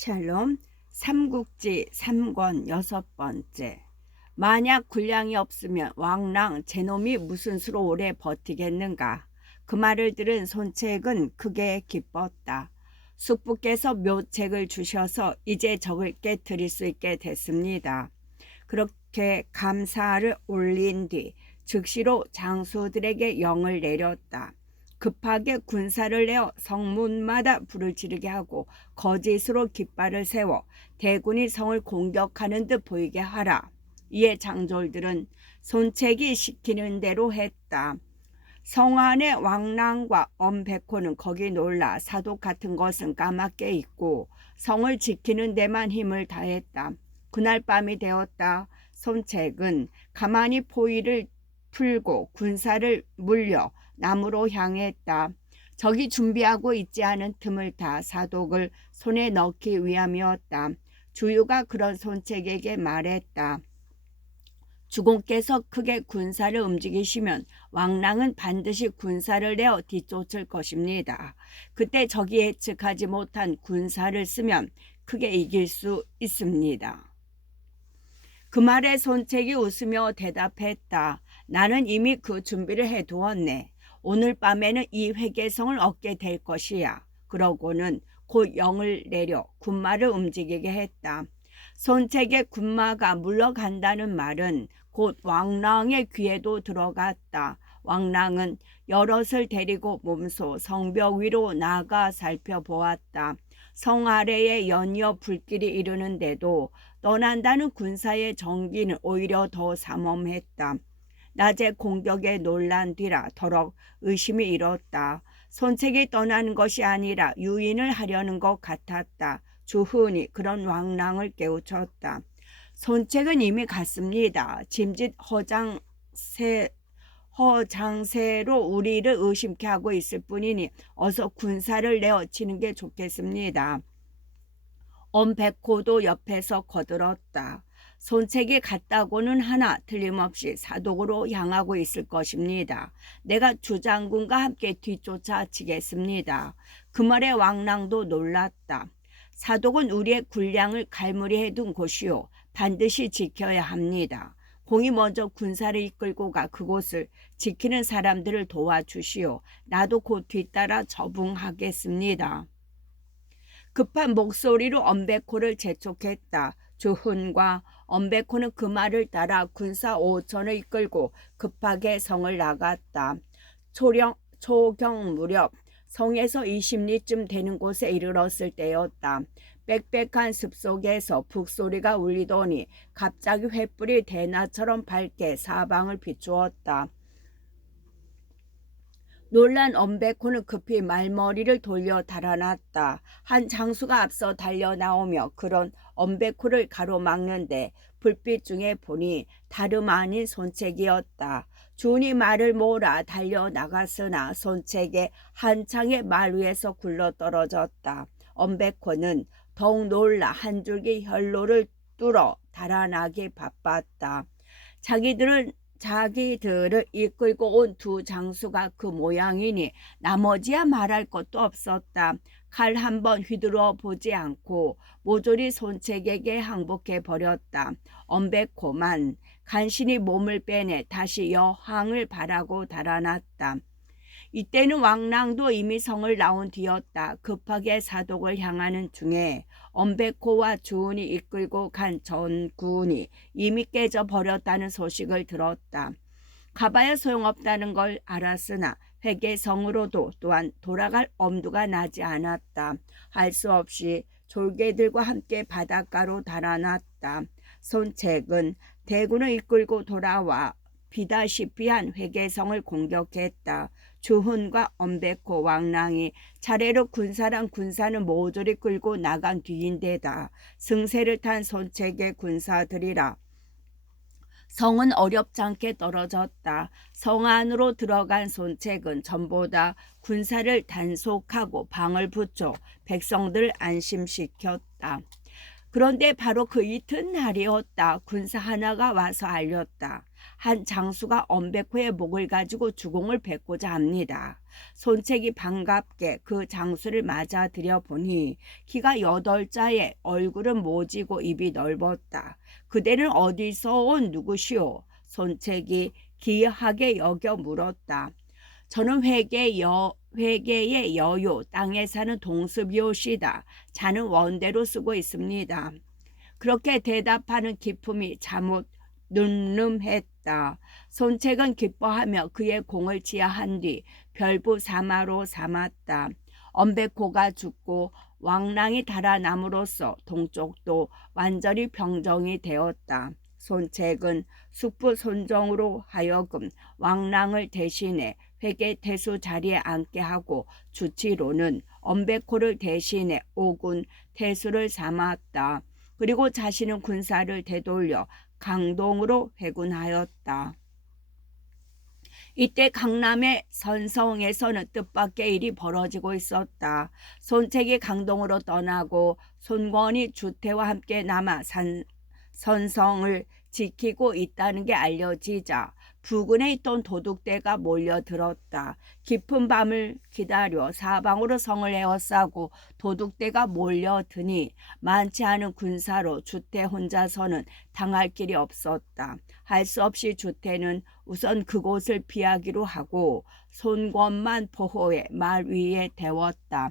샬롬. 삼국지 3권 6번째. 만약 군량이 없으면 왕랑 제놈이 무슨 수로 오래 버티겠는가. 그 말을 들은 손책은 크게 기뻤다. 숙부께서 묘책을 주셔서 이제 적을 깨뜨릴 수 있게 됐습니다. 그렇게 감사를 올린 뒤 즉시로 장수들에게 영을 내렸다. 급하게 군사를 내어 성문마다 불을 지르게 하고 거짓으로 깃발을 세워 대군이 성을 공격하는 듯 보이게 하라. 이에 장졸들은 손책이 시키는 대로 했다. 성 안에 왕랑과 엄백호는 거기 놀라 사독 같은 것은 까맣게 잊고 성을 지키는 데만 힘을 다했다. 그날 밤이 되었다. 손책은 가만히 포위를 풀고 군사를 물려 남으로 향했다. 적이 준비하고 있지 않은 틈을 타 사독을 손에 넣기 위함이었다. 주유가 그런 손책에게 말했다. 주공께서 크게 군사를 움직이시면 왕랑은 반드시 군사를 내어 뒤쫓을 것입니다. 그때 적이 예측하지 못한 군사를 쓰면 크게 이길 수 있습니다. 그 말에 손책이 웃으며 대답했다. 나는 이미 그 준비를 해두었네. 오늘 밤에는 이 회계성을 얻게 될 것이야. 그러고는 곧 영을 내려 군마를 움직이게 했다. 손책의 군마가 물러간다는 말은 곧 왕랑의 귀에도 들어갔다. 왕랑은 여럿을 데리고 몸소 성벽 위로 나가 살펴보았다. 성 아래에 연이어 불길이 이르는데도 떠난다는 군사의 정기는 오히려 더 삼엄했다. 낮에 공격에 놀란 뒤라 더럭 의심이 일었다. 손책이 떠나는 것이 아니라 유인을 하려는 것 같았다. 주훈이 그런 왕랑을 깨우쳤다. 손책은 이미 갔습니다. 짐짓 허장세로 우리를 의심케 하고 있을 뿐이니 어서 군사를 내어 치는 게 좋겠습니다. 엄백호도 옆에서 거들었다. 손책이 갔다고는 하나 틀림없이 사독으로 향하고 있을 것입니다. 내가 주장군과 함께 뒤쫓아 치겠습니다. 그 말에 왕랑도 놀랐다. 사독은 우리의 군량을 갈무리해 둔 곳이요. 반드시 지켜야 합니다. 공이 먼저 군사를 이끌고 가 그곳을 지키는 사람들을 도와주시오. 나도 곧 뒤따라 저붕하겠습니다. 급한 목소리로 엄백호를 재촉했다. 주훈과 엄백호는 그 말을 따라 군사 5천을 이끌고 급하게 성을 나갔다. 초경 무렵 성에서 20리쯤 되는 곳에 이르렀을 때였다. 빽빽한 숲속에서 북소리가 울리더니 갑자기 횃불이 대낮처럼 밝게 사방을 비추었다. 놀란 엄백호는 급히 말머리를 돌려 달아났다. 한 장수가 앞서 달려나오며 그런 엄백호를 가로막는데 불빛 중에 보니 다름 아닌 손책이었다. 주운이 말을 몰아 달려나갔으나 손책의 한창의 말 위에서 굴러떨어졌다. 엄백호는 더욱 놀라 한 줄기 혈로를 뚫어 달아나기 바빴다. 자기들을 이끌고 온 두 장수가 그 모양이니 나머지야 말할 것도 없었다. 칼 한 번 휘두르어 보지 않고 모조리 손책에게 항복해 버렸다. 엄백호만 간신히 몸을 빼내 다시 여항을 바라고 달아났다. 이때는 왕랑도 이미 성을 나온 뒤였다. 급하게 사독을 향하는 중에 엄백호와 주운이 이끌고 간 전군이 이미 깨져 버렸다는 소식을 들었다. 가봐야 소용없다는 걸 알았으나 회계성으로도 또한 돌아갈 엄두가 나지 않았다. 할 수 없이 졸개들과 함께 바닷가로 달아났다. 손책은 대군을 이끌고 돌아와 비다시피 한 회계성을 공격했다. 주훈과 엄백호 왕랑이 차례로 군사랑 군사는 모조리 끌고 나간 뒤인데다 승세를 탄 손책의 군사들이라 성은 어렵잖게 떨어졌다. 성 안으로 들어간 손책은 전보다 군사를 단속하고 방을 붙여 백성들을 안심시켰다. 그런데 바로 그 이튿날이었다. 군사 하나가 와서 알렸다. 한 장수가 엄백호의 목을 가지고 주공을 뱉고자 합니다. 손책이 반갑게 그 장수를 맞아들여 보니 키가 8자에 얼굴은 모지고 입이 넓었다. 그대는 어디서 온 누구시오? 손책이 기이하게 여겨 물었다. 저는 회계의 여요 땅에 사는 동습이오시다. 자는 원대로 쓰고 있습니다. 그렇게 대답하는 기품이 잠옷 늠름했다. 손책은 기뻐하며 그의 공을 지하한 뒤 별부 사마로 삼았다. 엄백호가 죽고 왕랑이 달아남으로써 동쪽도 완전히 병정이 되었다. 손책은 숙부 손정으로 하여금 왕랑을 대신해 회계 태수 자리에 앉게 하고 주치로는 엄백호를 대신해 오군 태수를 삼았다. 그리고 자신은 군사를 되돌려 강동으로 회군하였다. 이때 강남의 선성에서는 뜻밖의 일이 벌어지고 있었다. 손책이 강동으로 떠나고 손권이 주태와 함께 남아 선성을 지키고 있다는 게 알려지자 부근에 있던 도둑대가 몰려들었다. 깊은 밤을 기다려 사방으로 성을 에워싸고 도둑대가 몰려드니 많지 않은 군사로 주태 혼자서는 당할 길이 없었다. 할 수 없이 주태는 우선 그곳을 피하기로 하고 손권만 보호해 말 위에 대웠다.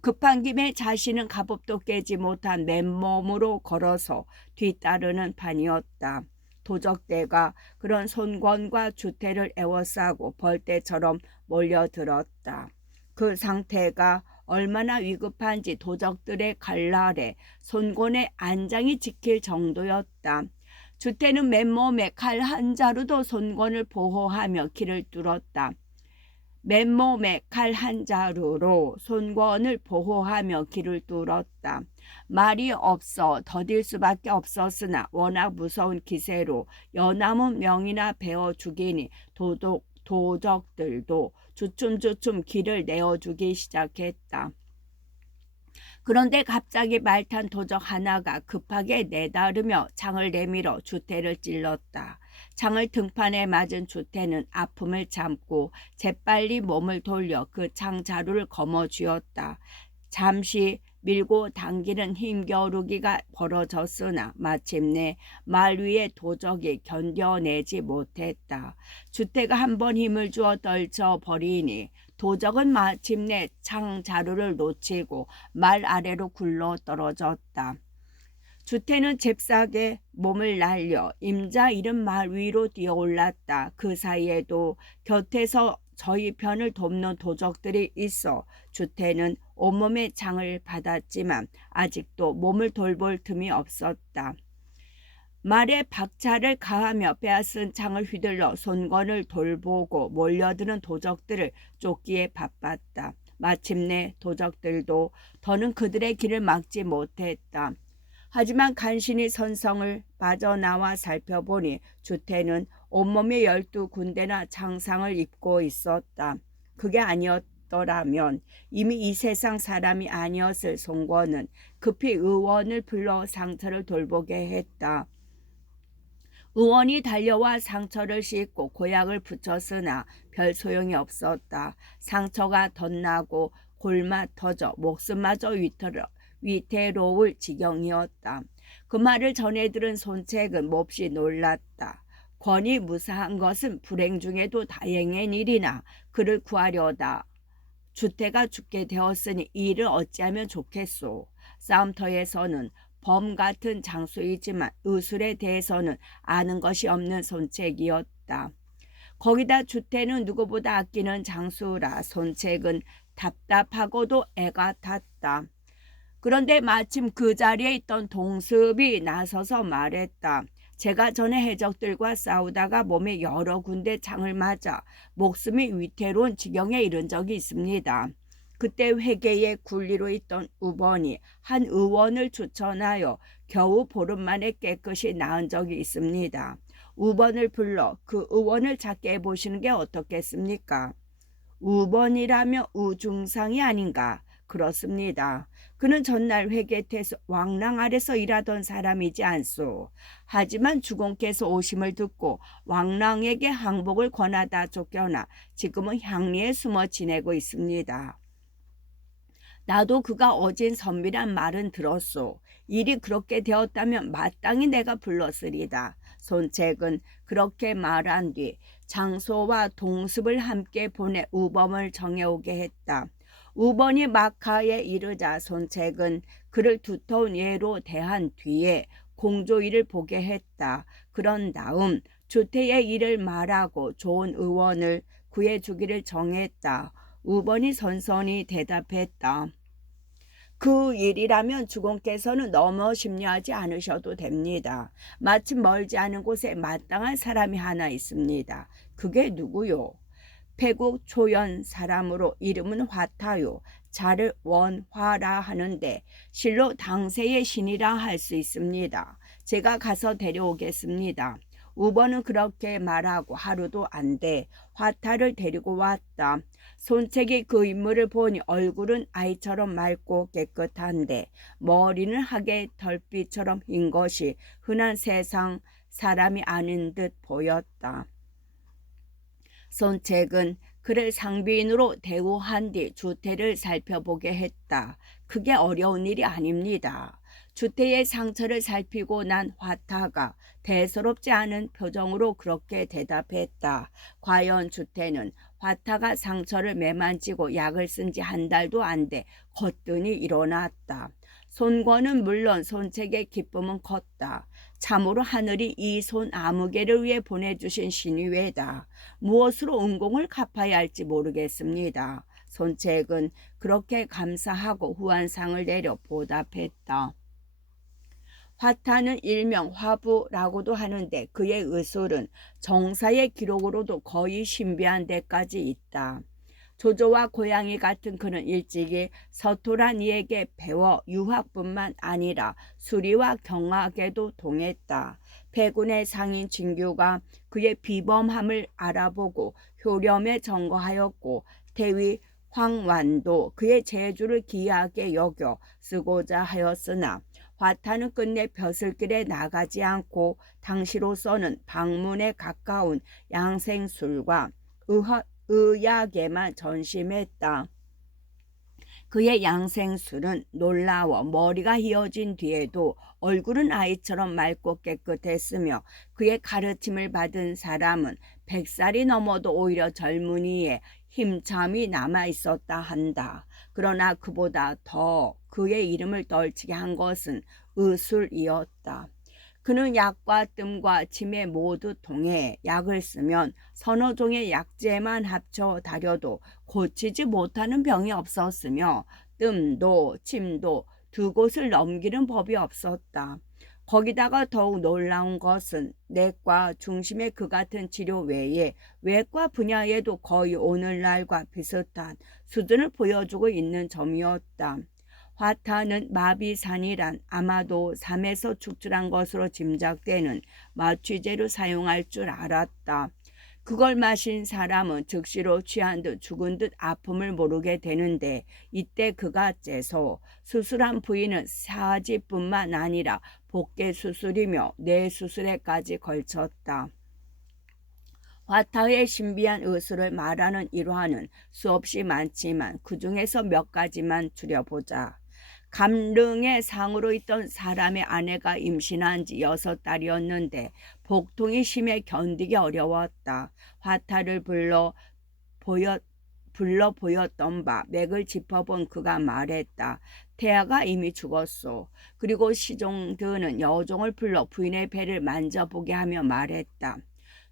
급한 김에 자신은 갑옷도 깨지 못한 맨몸으로 걸어서 뒤따르는 판이었다. 도적대가 그런 손권과 주태를 에워싸고 벌떼처럼 몰려들었다. 그 상태가 얼마나 위급한지 도적들의 칼날에 손권의 안장이 지킬 정도였다. 주태는 맨몸에 칼 한 자루도 손권을 보호하며 길을 뚫었다. 맨몸에 칼 한 자루로 손권을 보호하며 길을 뚫었다. 말이 없어 더딜 수밖에 없었으나 워낙 무서운 기세로 여나무 명이나 베어 죽이니 도적들도 주춤주춤 길을 내어주기 시작했다. 그런데 갑자기 말탄 도적 하나가 급하게 내다르며 창을 내밀어 주태를 찔렀다. 창을 등판에 맞은 주태는 아픔을 참고 재빨리 몸을 돌려 그 창 자루를 거머쥐었다. 잠시 밀고 당기는 힘겨루기가 벌어졌으나 마침내 말 위에 도적이 견뎌내지 못했다. 주태가 한번 힘을 주어 떨쳐버리니 도적은 마침내 창 자루를 놓치고 말 아래로 굴러 떨어졌다. 주태는 잽싸게 몸을 날려 임자 이른 말 위로 뛰어올랐다. 그 사이에도 곁에서 저희 편을 돕는 도적들이 있어 주태는 온몸에 창을 받았지만 아직도 몸을 돌볼 틈이 없었다. 말에 박차를 가하며 빼앗은 창을 휘둘러 손권을 돌보고 몰려드는 도적들을 쫓기에 바빴다. 마침내 도적들도 더는 그들의 길을 막지 못했다. 하지만 간신히 선성을 빠져나와 살펴보니 주태는 온몸에 12군데나 창상을 입고 있었다. 그게 아니었더라면 이미 이 세상 사람이 아니었을 손권은 급히 의원을 불러 상처를 돌보게 했다. 의원이 달려와 상처를 씻고 고약을 붙였으나 별 소용이 없었다. 상처가 덧나고 골마 터져 목숨마저 위태로울 지경이었다. 그 말을 전해 들은 손책은 몹시 놀랐다. 권이 무사한 것은 불행 중에도 다행인 일이나 그를 구하려다 주태가 죽게 되었으니 이 일을 어찌하면 좋겠소. 싸움터에서는 범 같은 장수이지만 의술에 대해서는 아는 것이 없는 손책이었다. 거기다 주태는 누구보다 아끼는 장수라 손책은 답답하고도 애가 탔다. 그런데 마침 그 자리에 있던 동습이 나서서 말했다. 제가 전에 해적들과 싸우다가 몸에 여러 군데 창을 맞아 목숨이 위태로운 지경에 이른 적이 있습니다. 그때 회계의 굴리로 있던 우번이 한 의원을 추천하여 겨우 보름 만에 깨끗이 나은 적이 있습니다. 우번을 불러 그 의원을 찾게 해보시는 게 어떻겠습니까? 우번이라며 우중상이 아닌가? 그렇습니다. 그는 전날 회계태에서 왕랑 아래서 일하던 사람이지 않소. 하지만 주공께서 오심을 듣고 왕랑에게 항복을 권하다 쫓겨나 지금은 향리에 숨어 지내고 있습니다. 나도 그가 어진 선비란 말은 들었소. 일이 그렇게 되었다면 마땅히 내가 불렀으리다. 손책은 그렇게 말한 뒤 장소와 동습을 함께 보내 우범을 정해오게 했다. 우범이 마카에 이르자 손책은 그를 두터운 예로 대한 뒤에 공조일을 보게 했다. 그런 다음 주태의 일을 말하고 좋은 의원을 구해주기를 정했다. 우범이 선선히 대답했다. 그 일이라면 주공께서는 너무 심려하지 않으셔도 됩니다. 마침 멀지 않은 곳에 마땅한 사람이 하나 있습니다. 그게 누구요? 패국 초연 사람으로 이름은 화타요. 자를 원화라 하는데 실로 당세의 신이라 할 수 있습니다. 제가 가서 데려오겠습니다. 우버는 그렇게 말하고 하루도 안 돼 화타를 데리고 왔다. 손책이 그 인물을 보니 얼굴은 아이처럼 맑고 깨끗한데 머리는 하계 털빛처럼 흰 것이 흔한 세상 사람이 아닌 듯 보였다. 손책은 그를 상비인으로 대우한 뒤 주태를 살펴보게 했다. 그게 어려운 일이 아닙니다. 주태의 상처를 살피고 난 화타가 대수롭지 않은 표정으로 그렇게 대답했다. 과연 주태는 화타가 상처를 매만지고 약을 쓴 지 한 달도 안 돼 거뜬히 일어났다. 손권은 물론 손책의 기쁨은 컸다. 참으로 하늘이 이 손 아무개를 위해 보내주신 신이외다. 무엇으로 은공을 갚아야 할지 모르겠습니다. 손책은 그렇게 감사하고 후한상을 내려 보답했다. 화타는 일명 화부라고도 하는데 그의 의술은 정사의 기록으로도 거의 신비한 데까지 있다. 조조와 고양이 같은 그는 일찍이 서토란 이에게 배워 유학뿐만 아니라 수리와 경학에도 동했다. 패군의 상인 진규가 그의 비범함을 알아보고 효렴에 전거하였고 대위 황완도 그의 재주를 기이하게 여겨 쓰고자 하였으나 화타는 끝내 벼슬길에 나가지 않고 당시로서는 방문에 가까운 양생술과 의학에만 전심했다. 그의 양생술은 놀라워 머리가 휘어진 뒤에도 얼굴은 아이처럼 맑고 깨끗했으며 그의 가르침을 받은 사람은 100살이 넘어도 오히려 젊은이에 힘참이 남아있었다 한다. 그러나 그보다 더 그의 이름을 떨치게 한 것은 의술이었다. 그는 약과 뜸과 침에 모두 통해 약을 쓰면 서너 종의 약재만 합쳐 다려도 고치지 못하는 병이 없었으며 뜸도 침도 두 곳을 넘기는 법이 없었다. 거기다가 더욱 놀라운 것은 내과 중심의 그 같은 치료 외에 외과 분야에도 거의 오늘날과 비슷한 수준을 보여주고 있는 점이었다. 화타는 마비산이란 아마도 삶에서 축출한 것으로 짐작되는 마취제를 사용할 줄 알았다. 그걸 마신 사람은 즉시로 취한 듯 죽은 듯 아픔을 모르게 되는데 이때 그가 째서 수술한 부위는 사지뿐만 아니라 복개 수술이며 뇌 수술에까지 걸쳤다. 화타의 신비한 의술을 말하는 일화는 수없이 많지만 그 중에서 몇 가지만 줄여보자. 감릉의 상으로 있던 사람의 아내가 임신한 지 6달이었는데 복통이 심해 견디기 어려웠다. 화타를 불러 보였던 바 맥을 짚어본 그가 말했다. 태아가 이미 죽었소. 그리고 시종드는 여종을 불러 부인의 배를 만져보게 하며 말했다.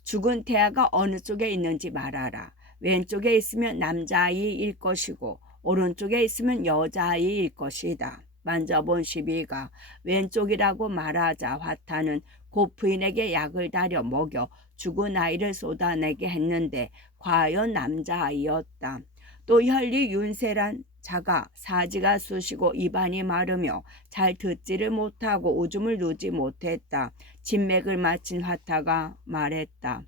죽은 태아가 어느 쪽에 있는지 말하라. 왼쪽에 있으면 남자아이일 것이고 오른쪽에 있으면 여자아이일 것이다. 만져본 시비가 왼쪽이라고 말하자 화타는 곧 부인에게 약을 다려 먹여 죽은 아이를 쏟아내게 했는데 과연 남자아이였다. 또 혈리 윤세란 자가 사지가 쑤시고 입안이 마르며 잘 듣지를 못하고 오줌을 누지 못했다. 진맥을 마친 화타가 말했다.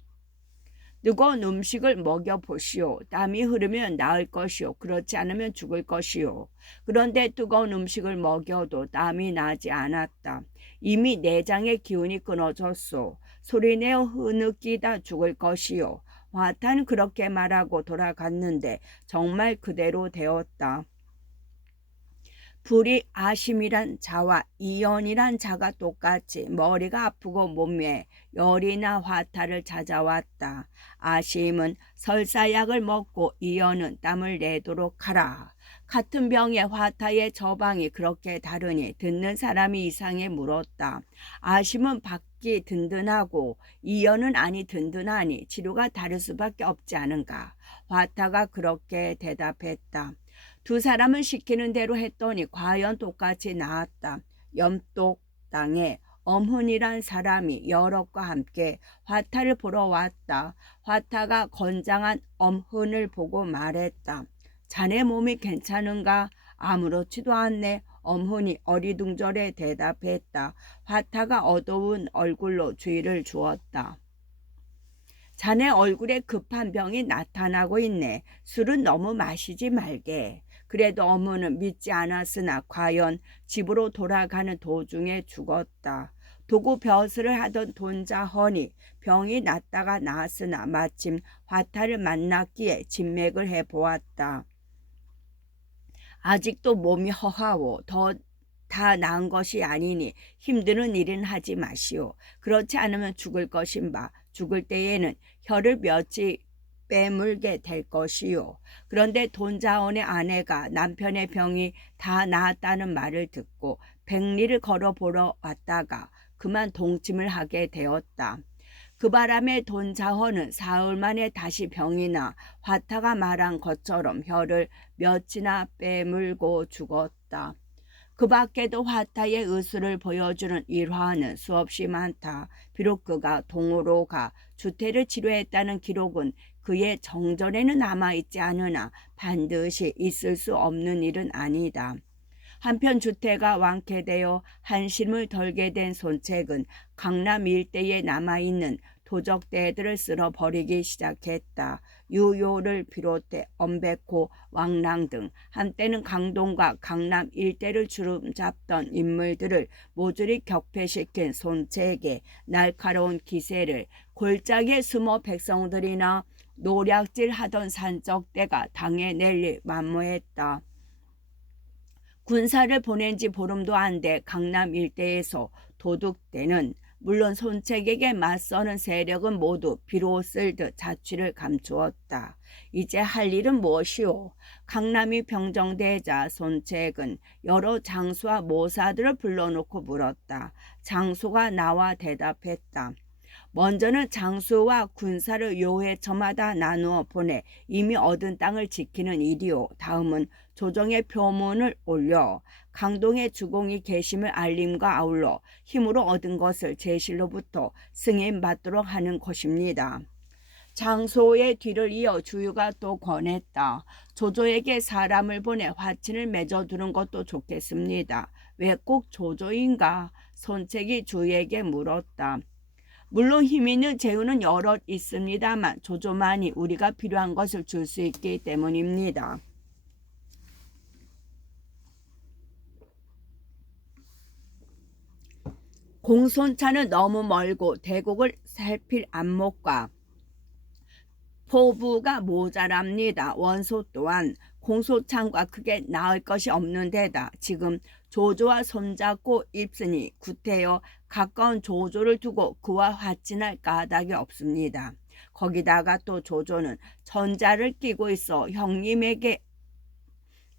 뜨거운 음식을 먹여보시오. 땀이 흐르면 나을 것이오. 그렇지 않으면 죽을 것이오. 그런데 뜨거운 음식을 먹여도 땀이 나지 않았다. 이미 내장의 기운이 끊어졌소. 소리내어 흐느끼다 죽을 것이오. 화타는 그렇게 말하고 돌아갔는데 정말 그대로 되었다. 불이 아심이란 자와 이연이란 자가 똑같이 머리가 아프고 몸에 열이나 화타를 찾아왔다. 아심은 설사약을 먹고 이연은 땀을 내도록 하라. 같은 병에 화타의 처방이 그렇게 다르니 듣는 사람이 이상해 물었다. 아심은 밖이 든든하고 이연은 안이 든든하니 치료가 다를 수밖에 없지 않은가. 화타가 그렇게 대답했다. 두 사람은 시키는 대로 했더니 과연 똑같이 나았다. 염독 땅에 엄훈이란 사람이 여럿과 함께 화타를 보러 왔다. 화타가 건장한 엄훈을 보고 말했다. 자네 몸이 괜찮은가? 아무렇지도 않네. 엄훈이 어리둥절해 대답했다. 화타가 어두운 얼굴로 주의를 주었다. 자네 얼굴에 급한 병이 나타나고 있네. 술은 너무 마시지 말게. 그래도 어머는 믿지 않았으나 과연 집으로 돌아가는 도중에 죽었다. 도구 벼슬을 하던 돈자헌이 병이 났다가 나았으나 마침 화타를 만났기에 진맥을 해보았다. 아직도 몸이 허하오. 다 나은 것이 아니니 힘드는 일은 하지 마시오. 그렇지 않으면 죽을 것인바. 죽을 때에는 혀를 며칠 빼물게 될 것이요. 그런데 돈자원의 아내가 남편의 병이 다 나았다는 말을 듣고 백리를 걸어보러 왔다가 그만 동침을 하게 되었다. 그 바람에 돈자헌은 사흘 만에 다시 병이 나 화타가 말한 것처럼 혀를 몇이나 빼물고 죽었다. 그 밖에도 화타의 의술을 보여주는 일화는 수없이 많다. 비록 그가 동으로 가 주태를 치료했다는 기록은 그의 정전에는 남아있지 않으나 반드시 있을 수 없는 일은 아니다. 한편 주태가 완쾌되어 한심을 덜게 된 손책은 강남 일대에 남아있는 도적대들을 쓸어버리기 시작했다. 유요를 비롯해 엄백호, 왕랑 등 한때는 강동과 강남 일대를 주름잡던 인물들을 모조리 격패시킨 손책의 날카로운 기세를 골짜기에 숨어 백성들이나 노략질하던 산적대가 당해낼 만무했다. 군사를 보낸 지 보름도 안 돼 강남 일대에서 도둑대는 물론 손책에게 맞서는 세력은 모두 비로쓸 듯 자취를 감추었다. 이제 할 일은 무엇이오? 강남이 병정되자 손책은 여러 장수와 모사들을 불러놓고 물었다. 장수가 나와 대답했다. 먼저는 장수와 군사를 요회처마다 나누어 보내 이미 얻은 땅을 지키는 일이오. 다음은 조정의 표문을 올려 강동의 주공이 계심을 알림과 아울러 힘으로 얻은 것을 제실로부터 승인받도록 하는 것입니다. 장소의 뒤를 이어 주유가 또 권했다. 조조에게 사람을 보내 화친을 맺어두는 것도 좋겠습니다. 왜 꼭 조조인가? 손책이 주유에게 물었다. 물론 힘 있는 제후는 여럿 있습니다만 조조만이 우리가 필요한 것을 줄 수 있기 때문입니다. 공손차는 너무 멀고 대곡을 살필 안목과 포부가 모자랍니다. 원소 또한 공소창과 크게 나을 것이 없는 데다 지금 조조와 손잡고 있으니 구태여 가까운 조조를 두고 그와 화친할 까닭이 없습니다. 거기다가 또 조조는 전자를 끼고 있어 형님에게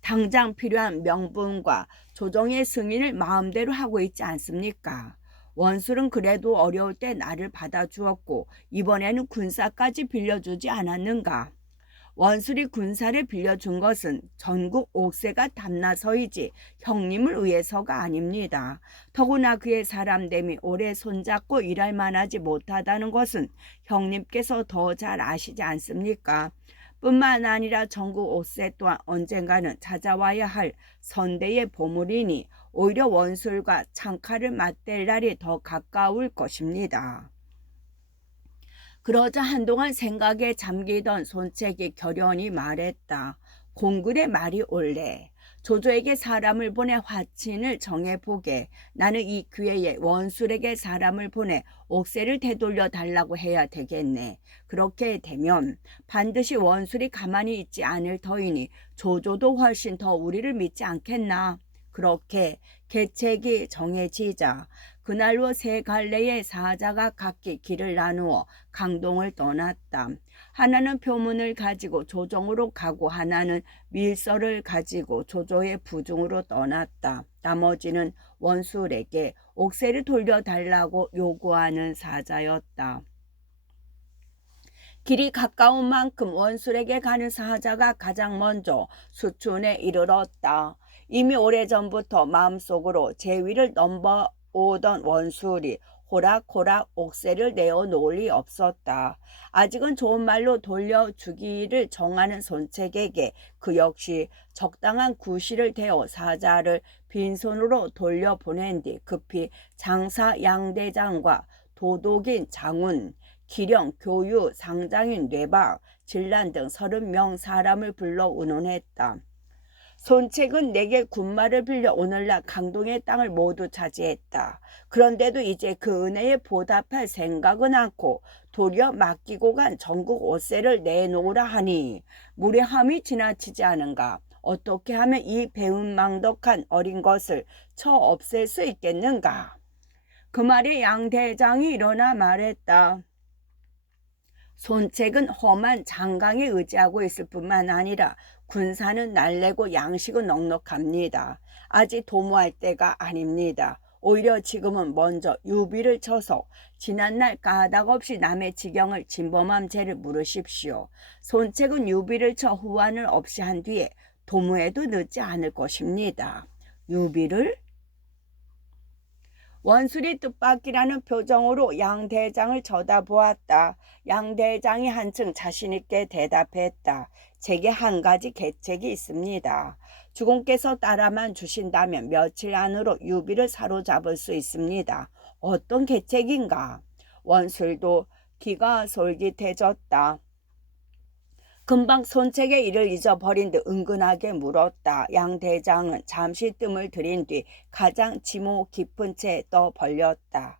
당장 필요한 명분과 조정의 승인을 마음대로 하고 있지 않습니까? 원술은 그래도 어려울 때 나를 받아주었고 이번에는 군사까지 빌려주지 않았는가? 원술이 군사를 빌려준 것은 전국 옥세가 탐나서이지 형님을 위해서가 아닙니다. 더구나 그의 사람됨이 오래 손잡고 일할 만하지 못하다는 것은 형님께서 더 잘 아시지 않습니까? 뿐만 아니라 전국 옥세 또한 언젠가는 찾아와야 할 선대의 보물이니 오히려 원술과 창칼을 맞댈 날이 더 가까울 것입니다. 그러자 한동안 생각에 잠기던 손책이 결연히 말했다. 공군의 말이 옳래. 조조에게 사람을 보내 화친을 정해보게. 나는 이 기회에 원술에게 사람을 보내 옥새를 되돌려 달라고 해야 되겠네. 그렇게 되면 반드시 원술이 가만히 있지 않을 터이니 조조도 훨씬 더 우리를 믿지 않겠나. 그렇게 계책이 정해지자 그날로 세 갈래의 사자가 각기 길을 나누어 강동을 떠났다. 하나는 표문을 가지고 조정으로 가고 하나는 밀서를 가지고 조조의 부중으로 떠났다. 나머지는 원술에게 옥새를 돌려달라고 요구하는 사자였다. 길이 가까운 만큼 원술에게 가는 사자가 가장 먼저 수춘에 이르렀다. 이미 오래전부터 마음속으로 제위를 넘버오던 원술이 호락호락 옥새를 내어놓을 리 없었다. 아직은 좋은 말로 돌려주기를 정하는 손책에게 그 역시 적당한 구실을 대어 사자를 빈손으로 돌려보낸 뒤 급히 장사 양대장과 도독인 장훈, 기령, 교유, 상장인, 뇌박, 진란 등 30명 사람을 불러 의논했다. 손책은 내게 군마를 빌려 오늘날 강동의 땅을 모두 차지했다. 그런데도 이제 그 은혜에 보답할 생각은 않고 도리어 맡기고 간 전국 옷새를 내놓으라 하니 무례함이 지나치지 않은가. 어떻게 하면 이 배은망덕한 어린 것을 쳐 없앨 수 있겠는가. 그 말에 양 대장이 일어나 말했다. 손책은 험한 장강에 의지하고 있을 뿐만 아니라 군사는 날래고 양식은 넉넉합니다. 아직 도모할 때가 아닙니다. 오히려 지금은 먼저 유비를 쳐서 지난날 까닭없이 남의 지경을 진범한 죄를 물으십시오. 손책은 유비를 쳐 후환을 없이 한 뒤에 도모해도 늦지 않을 것입니다. 유비를? 원술이 뜻밖이라는 표정으로 양 대장을 쳐다보았다. 양 대장이 한층 자신있게 대답했다. 제게 한 가지 계책이 있습니다. 주공께서 따라만 주신다면 며칠 안으로 유비를 사로잡을 수 있습니다. 어떤 계책인가? 원술도 기가 솔깃해졌다. 금방 손책의 일을 잊어버린 듯 은근하게 물었다. 양 대장은 잠시 뜸을 들인 뒤 가장 지모 깊은 채 떠 벌렸다.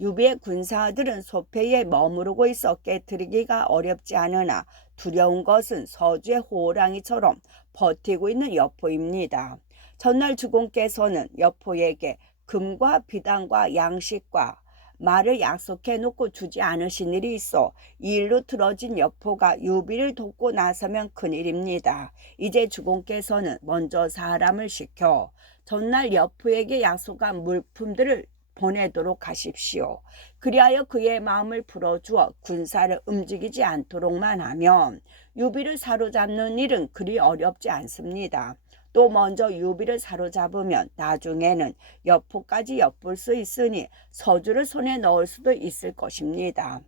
유비의 군사들은 소패에 머무르고 있어 깨트리기가 어렵지 않으나 두려운 것은 서주의 호랑이처럼 버티고 있는 여포입니다. 전날 주공께서는 여포에게 금과 비단과 양식과 말을 약속해 놓고 주지 않으신 일이 있어 이 일로 틀어진 여포가 유비를 돕고 나서면 큰일입니다. 이제 주공께서는 먼저 사람을 시켜 전날 여포에게 약속한 물품들을 보내도록 하십시오. 그리하여 그의 마음을 풀어주어 군사를 움직이지 않도록만 하면 유비를 사로잡는 일은 그리 어렵지 않습니다. 또 먼저 유비를 사로잡으면 나중에는 여포까지 엿볼 수 있으니 서주를 손에 넣을 수도 있을 것입니다.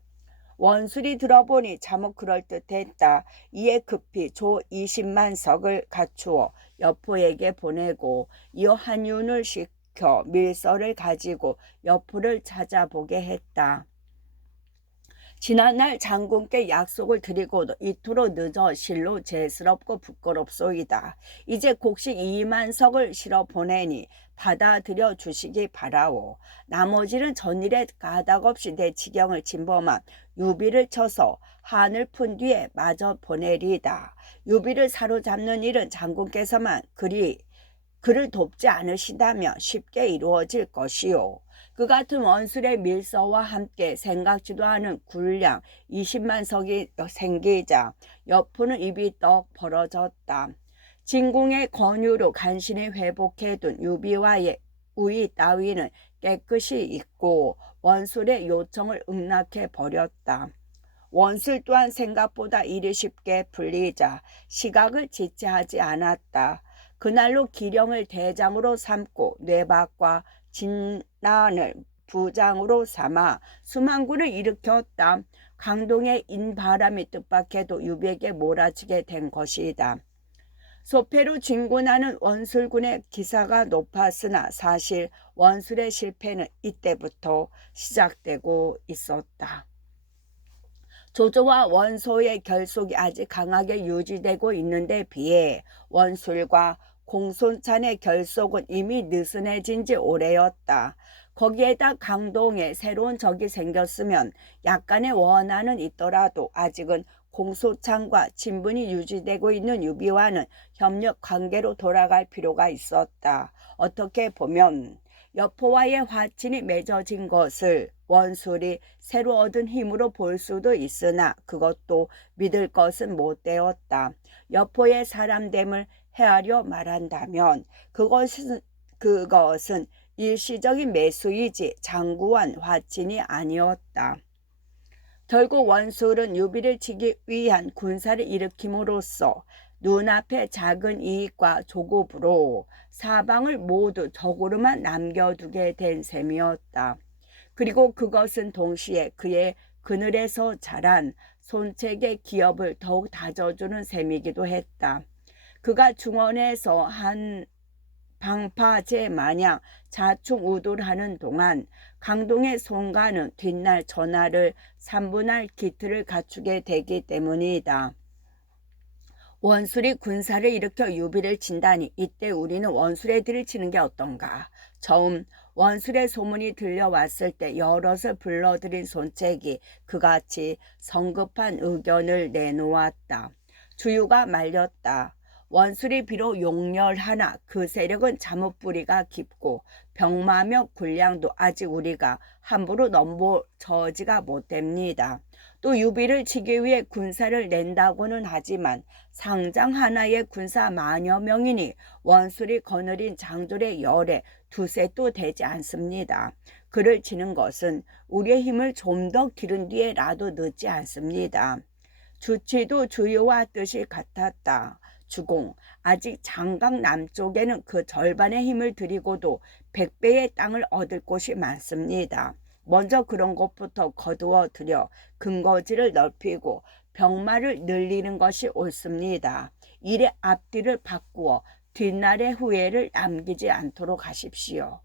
원술이 들어보니 자목 그럴듯했다. 이에 급히 조 20만 석을 갖추어 여포에게 보내고 이어 한윤을 시켜 밀서를 가지고 여포를 찾아보게 했다. 지난날 장군께 약속을 드리고도 이토록 늦어 실로 죄스럽고 부끄럽소이다. 이제 곡식 2만 석을 실어 보내니 받아들여 주시기 바라오. 나머지는 전일에 가닥없이 내 지경을 진범한 유비를 쳐서 한을 푼 뒤에 마저 보내리이다. 유비를 사로잡는 일은 장군께서만 그를 돕지 않으신다면 쉽게 이루어질 것이요. 그 같은 원술의 밀서와 함께 생각지도 않은 군량 20만 석이 생기자 여포는 입이 떡 벌어졌다. 진궁의 권유로 간신히 회복해둔 유비와의 우위 따위는 깨끗이 잊고 원술의 요청을 응낙해 버렸다. 원술 또한 생각보다 일이 쉽게 풀리자 시각을 지체하지 않았다. 그날로 기령을 대장으로 삼고 뇌박과 진란을 부장으로 삼아 수만군을 일으켰다. 강동의 인바람이 뜻밖에도 유비에게 몰아치게 된 것이다. 소패로 진군하는 원술군의 기사가 높았으나 사실 원술의 실패는 이때부터 시작되고 있었다. 조조와 원소의 결속이 아직 강하게 유지되고 있는데 비해 원술과 공손찬의 결속은 이미 느슨해진 지 오래였다. 거기에다 강동에 새로운 적이 생겼으면 약간의 원한은 있더라도 아직은 공소창과 친분이 유지되고 있는 유비와는 협력 관계로 돌아갈 필요가 있었다. 어떻게 보면 여포와의 화친이 맺어진 것을 원술이 새로 얻은 힘으로 볼 수도 있으나 그것도 믿을 것은 못 되었다. 여포의 사람됨을 헤아려 말한다면 그것은 일시적인 매수이지 장구한 화친이 아니었다. 결국 원술은 유비를 치기 위한 군사를 일으킴으로써 눈앞의 작은 이익과 조급으로 사방을 모두 적으로만 남겨두게 된 셈이었다. 그리고 그것은 동시에 그의 그늘에서 자란 손책의 기업을 더욱 다져주는 셈이기도 했다. 그가 중원에서 한 방파제 마냥 자충우돌하는 동안 강동의 송가는 뒷날 전날을 삼분할 기틀을 갖추게 되기 때문이다. 원술이 군사를 일으켜 유비를 친다니 이때 우리는 원술에 들이치는 게 어떤가. 처음 원술의 소문이 들려왔을 때 여럿을 불러들인 손책이 그같이 성급한 의견을 내놓았다. 주유가 말렸다. 원술이 비록 용렬하나 그 세력은 자뭇뿌리가 깊고 병마며 군량도 아직 우리가 함부로 넘보저지가 못됩니다. 또 유비를 치기 위해 군사를 낸다고는 하지만 상장 하나의 군사 만여 명이니 원술이 거느린 장졸의 열에 두셋도 되지 않습니다. 그를 치는 것은 우리의 힘을 좀 더 기른 뒤에라도 늦지 않습니다. 주치도 주유와 뜻이 같았다. 주공, 아직 장강 남쪽에는 그 절반의 힘을 들이고도 100배의 땅을 얻을 곳이 많습니다. 먼저 그런 곳부터 거두어 들여 근거지를 넓히고 병마를 늘리는 것이 옳습니다. 일의 앞뒤를 바꾸어 뒷날의 후회를 남기지 않도록 하십시오.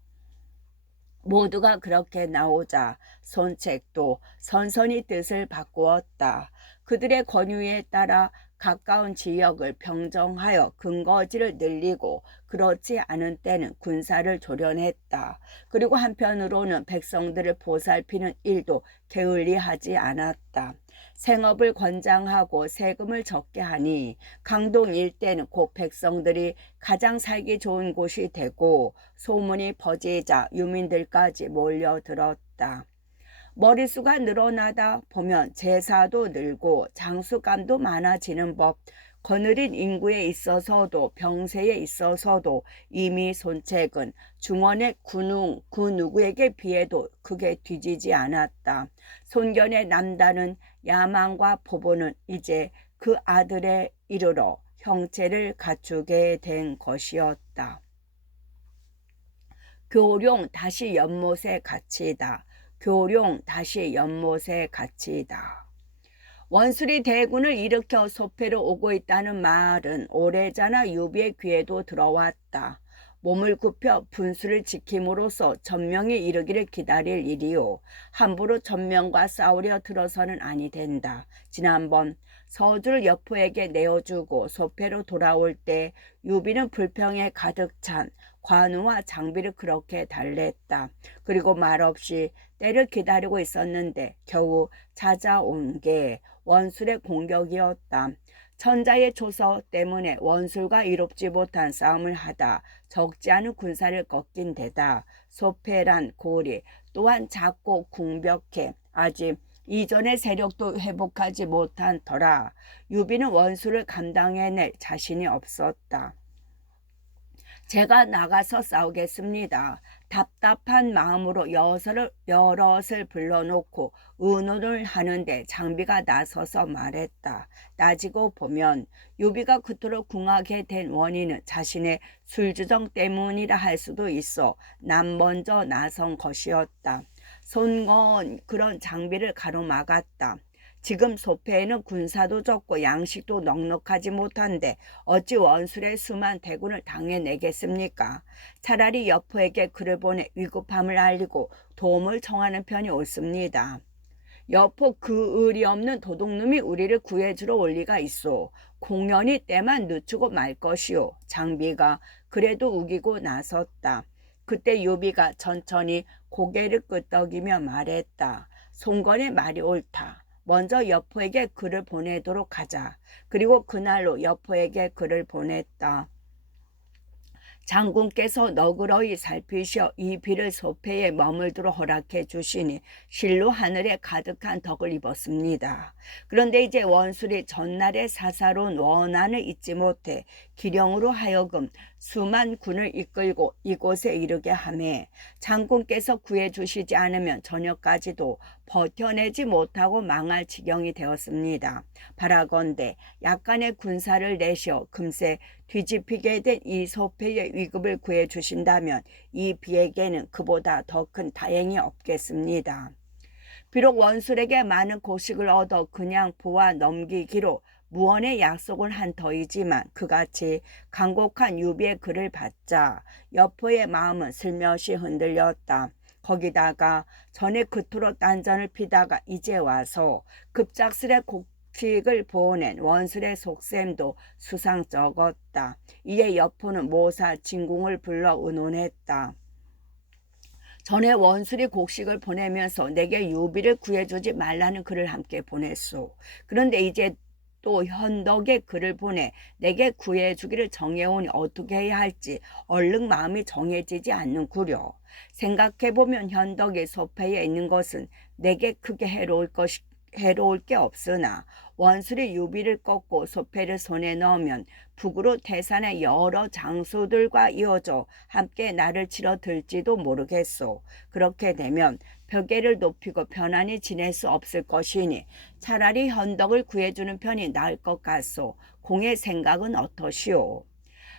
모두가 그렇게 나오자 손책도 선선히 뜻을 바꾸었다. 그들의 권유에 따라 가까운 지역을 평정하여 근거지를 늘리고 그렇지 않은 때는 군사를 조련했다. 그리고 한편으로는 백성들을 보살피는 일도 게을리하지 않았다. 생업을 권장하고 세금을 적게 하니 강동 일대는 곧 백성들이 가장 살기 좋은 곳이 되고 소문이 퍼지자 유민들까지 몰려들었다. 머릿수가 늘어나다 보면 제사도 늘고 장수감도 많아지는 법. 거느린 인구에 있어서도 병세에 있어서도 이미 손책은 중원의 그 누구에게 비해도 크게 뒤지지 않았다. 손견에 남다는 야망과 포부는 이제 그 아들에 이르러 형체를 갖추게 된 것이었다. 교룡 다시 연못에 갇히다. 교룡 다시 연못에 갇히다. 원술이 대군을 일으켜 소패로 오고 있다는 말은 오래전에 유비의 귀에도 들어왔다. 몸을 굽혀 분수를 지킴으로써 전명이 이르기를 기다릴 일이요. 함부로 전명과 싸우려 들어서는 아니 된다. 지난번 서주를 여포에게 내어주고 소패로 돌아올 때 유비는 불평에 가득 찬 관우와 장비를 그렇게 달랬다. 그리고 말없이 때를 기다리고 있었는데 겨우 찾아온 게 원술의 공격이었다. 천자의 조서 때문에 원술과 이롭지 못한 싸움을 하다 적지 않은 군사를 꺾인 데다 소패란 고리 또한 작고 궁벽해 아직 이전의 세력도 회복하지 못한 터라 유비는 원수를 감당해낼 자신이 없었다. 제가 나가서 싸우겠습니다. 답답한 마음으로 여럿을 불러놓고 의논을 하는데 장비가 나서서 말했다. 따지고 보면 유비가 그토록 궁하게 된 원인은 자신의 술주정 때문이라 할 수도 있어 남 먼저 나선 것이었다. 손건 그런 장비를 가로막았다. 지금 소패에는 군사도 적고 양식도 넉넉하지 못한데 어찌 원술의 수만 대군을 당해내겠습니까? 차라리 여포에게 글을 보내 위급함을 알리고 도움을 청하는 편이 옳습니다. 여포 그 의리 없는 도둑놈이 우리를 구해주러 올 리가 있어. 공연히 때만 늦추고 말 것이오. 장비가 그래도 우기고 나섰다. 그때 요비가 천천히 고개를 끄덕이며 말했다. 송건의 말이 옳다. 먼저 여포에게 글을 보내도록 하자. 그리고 그날로 여포에게 글을 보냈다. 장군께서 너그러이 살피셔 이 비를 소패에 머물도록 허락해 주시니 실로 하늘에 가득한 덕을 입었습니다. 그런데 이제 원술이 전날의 사사로운 원한을 잊지 못해 기령으로 하여금 수만 군을 이끌고 이곳에 이르게 하매 장군께서 구해주시지 않으면 저녁까지도 버텨내지 못하고 망할 지경이 되었습니다. 바라건대 약간의 군사를 내셔 금세 뒤집히게 된 이 소패의 위급을 구해주신다면 이 비에게는 그보다 더 큰 다행이 없겠습니다. 비록 원술에게 많은 고식을 얻어 그냥 보아 넘기기로 무언의 약속을 한 터이지만 그같이 간곡한 유비의 글을 받자 여포의 마음은 슬며시 흔들렸다. 거기다가 전에 그토록 딴전을 피다가 이제 와서 급작스레 곡식을 보낸 원술의 속셈도 수상쩍었다. 이에 여포는 모사 진궁을 불러 의논했다. 전에 원술이 곡식을 보내면서 내게 유비를 구해주지 말라는 글을 함께 보냈소. 그런데 이제 또 현덕의 글을 보내 내게 구해주기를 정해오니 어떻게 해야 할지 얼른 마음이 정해지지 않는구려. 생각해보면 현덕이 소패에 있는 것은 내게 크게 해로울 게 없으나 원술이 유비를 꺾고 소패를 손에 넣으면 북으로 태산의 여러 장수들과 이어져 함께 나를 치러 들지도 모르겠소. 그렇게 되면 벽에를 높이고 편안히 지낼 수 없을 것이니 차라리 현덕을 구해주는 편이 나을 것 같소. 공의 생각은 어떠시오?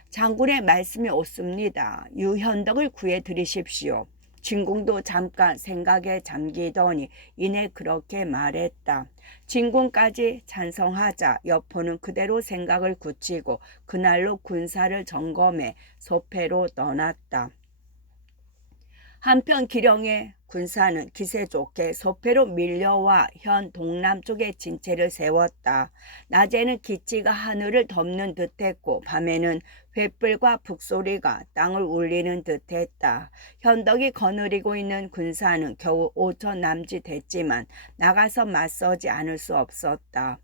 장군의 말씀이 옳습니다. 유현덕을 구해드리십시오. 진궁도 잠깐 생각에 잠기더니 이내 그렇게 말했다. 진궁까지 찬성하자 여포는 그대로 생각을 굳히고 그날로 군사를 점검해 소패로 떠났다. 한편 기령의 군사는 기세 좋게 소패로 밀려와 현 동남쪽에 진체를 세웠다. 낮에는 기치가 하늘을 덮는 듯했고 밤에는 횃불과 북소리가 땅을 울리는 듯했다. 현덕이 거느리고 있는 군사는 겨우 5천 남짓했지만 나가서 맞서지 않을 수 없었다.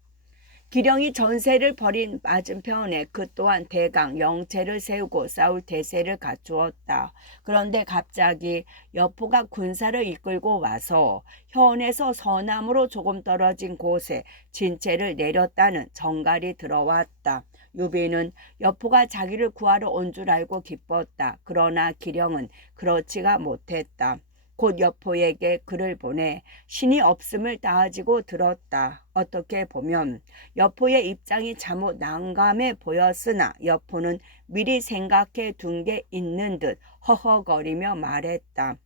기령이 전세를 벌인 맞은편에 그 또한 대강 영체를 세우고 싸울 대세를 갖추었다. 그런데 갑자기 여포가 군사를 이끌고 와서 현에서 서남으로 조금 떨어진 곳에 진체를 내렸다는 정갈이 들어왔다. 유비는 여포가 자기를 구하러 온 줄 알고 기뻤다. 그러나 기령은 그렇지가 못했다. 곧 여포에게 글을 보내 신이 없음을 따지고 들었다. 어떻게 보면 여포의 입장이 잘못 난감해 보였으나 여포는 미리 생각해 둔 게 있는 듯 허허거리며 말했다.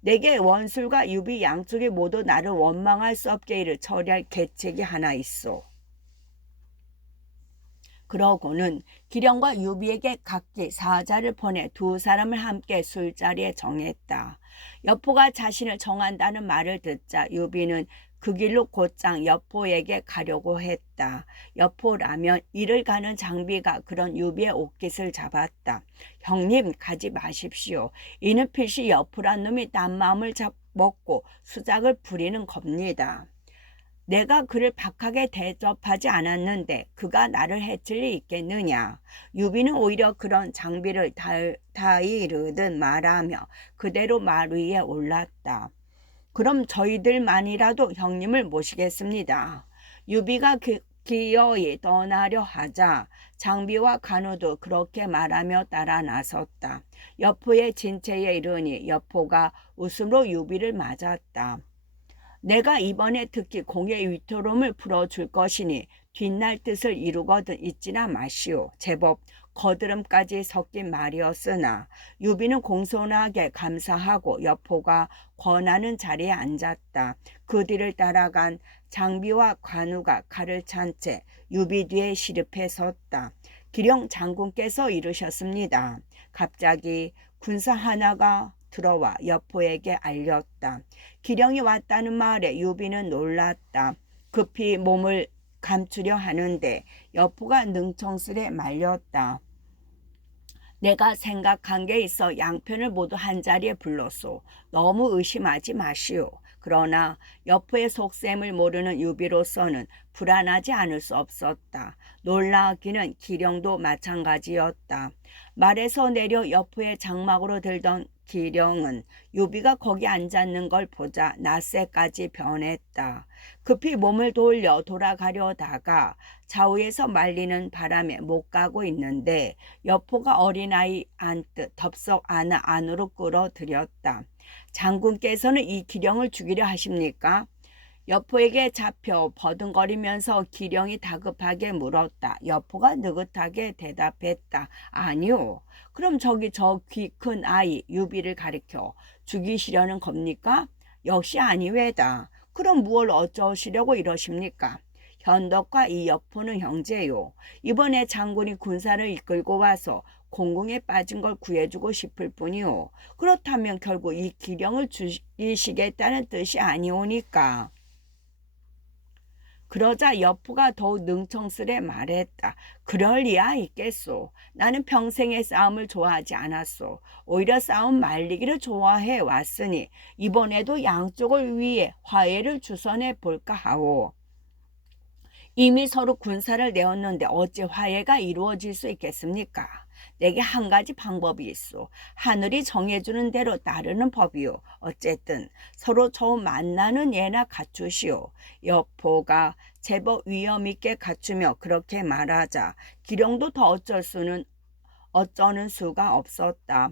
내게 원술과 유비 양쪽이 모두 나를 원망할 수 없게 이를 처리할 계책이 하나 있어. 그러고는 기령과 유비에게 각기 사자를 보내 두 사람을 함께 술자리에 정했다. 여포가 자신을 정한다는 말을 듣자 유비는 그 길로 곧장 여포에게 가려고 했다. 여포라면 이를 가는 장비가 그런 유비의 옷깃을 잡았다. 형님 가지 마십시오. 이는 필시 여포란 놈이 딴 마음을 먹고 수작을 부리는 겁니다. 내가 그를 박하게 대접하지 않았는데 그가 나를 해칠 리 있겠느냐. 유비는 오히려 그런 장비를 다이르듯 말하며 그대로 말 위에 올랐다. 그럼 저희들만이라도 형님을 모시겠습니다. 유비가 기어이 떠나려 하자 장비와 간우도 그렇게 말하며 따라 나섰다. 여포의 진체에 이르니 여포가 웃음으로 유비를 맞았다. 내가 이번에 특히 공의 위토름을 풀어줄 것이니 뒷날 뜻을 이루거든 잊지나 마시오. 제법 거드름까지 섞인 말이었으나 유비는 공손하게 감사하고 여포가 권하는 자리에 앉았다. 그 뒤를 따라간 장비와 관우가 칼을 찬 채 유비 뒤에 시립해 섰다. 기령 장군께서 이르셨습니다. 갑자기 군사 하나가 들어와 여포에게 알렸다. 기령이 왔다는 말에 유비는 놀랐다. 급히 몸을 감추려 하는데 여포가 능청스레 말렸다. 내가 생각한 게 있어 양편을 모두 한자리에 불렀소. 너무 의심하지 마시오. 그러나 여포의 속셈을 모르는 유비로서는 불안하지 않을 수 없었다. 놀라기는 기령도 마찬가지였다. 말에서 내려 여포의 장막으로 들던 기령은 유비가 거기 앉았는 걸 보자 낯새까지 변했다. 급히 몸을 돌아가려다가 좌우에서 말리는 바람에 못 가고 있는데 여포가 어린아이 안듯 덥석 안으로 끌어들였다. 장군께서는 이 기령을 죽이려 하십니까? 여포에게 잡혀 버둥거리면서 기령이 다급하게 물었다. 여포가 느긋하게 대답했다. 아니요. 그럼 저기 저 귀 큰 아이 유비를 가리켜 죽이시려는 겁니까? 역시 아니외다. 그럼 무얼 어쩌시려고 이러십니까? 현덕과 이 여포는 형제요. 이번에 장군이 군사를 이끌고 와서 공궁에 빠진 걸 구해주고 싶을 뿐이요. 그렇다면 결국 이 기령을 죽이시겠다는 뜻이 아니오니까. 그러자 여포가 더욱 능청스레 말했다. 그럴 리야 있겠소. 나는 평생의 싸움을 좋아하지 않았소. 오히려 싸움 말리기를 좋아해 왔으니 이번에도 양쪽을 위해 화해를 주선해 볼까 하오. 이미 서로 군사를 내었는데 어찌 화해가 이루어질 수 있겠습니까? 내게 한 가지 방법이 있소. 하늘이 정해주는 대로 따르는 법이요. 어쨌든 서로 처음 만나는 예나 갖추시오. 여포가 제법 위험 있게 갖추며 그렇게 말하자 기령도 더 어쩌는 수가 없었다.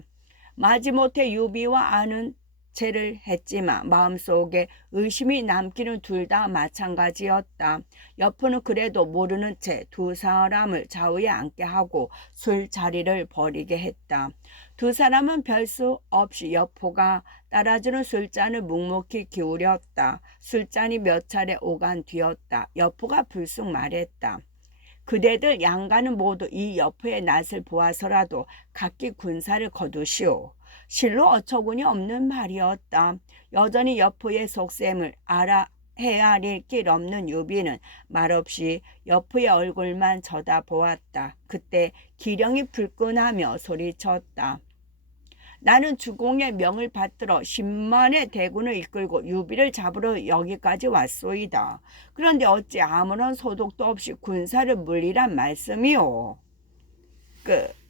마지못해 유비와 아는 채를 했지만 마음속에 의심이 남기는 둘 다 마찬가지였다. 여포는 그래도 모르는 채 두 사람을 좌우에 앉게 하고 술자리를 벌이게 했다. 두 사람은 별 수 없이 여포가 따라주는 술잔을 묵묵히 기울였다. 술잔이 몇 차례 오간 뒤였다. 여포가 불쑥 말했다. 그대들 양가는 모두 이 여포의 낯을 보아서라도 각기 군사를 거두시오. 실로 어처구니 없는 말이었다. 여전히 여포의 속셈을 헤아릴 길 없는 유비는 말없이 여포의 얼굴만 쳐다보았다. 그때 기령이 불끈하며 소리쳤다. 나는 주공의 명을 받들어 10만의 대군을 이끌고 유비를 잡으러 여기까지 왔소이다. 그런데 어찌 아무런 소득도 없이 군사를 물리란 말씀이오. 끝.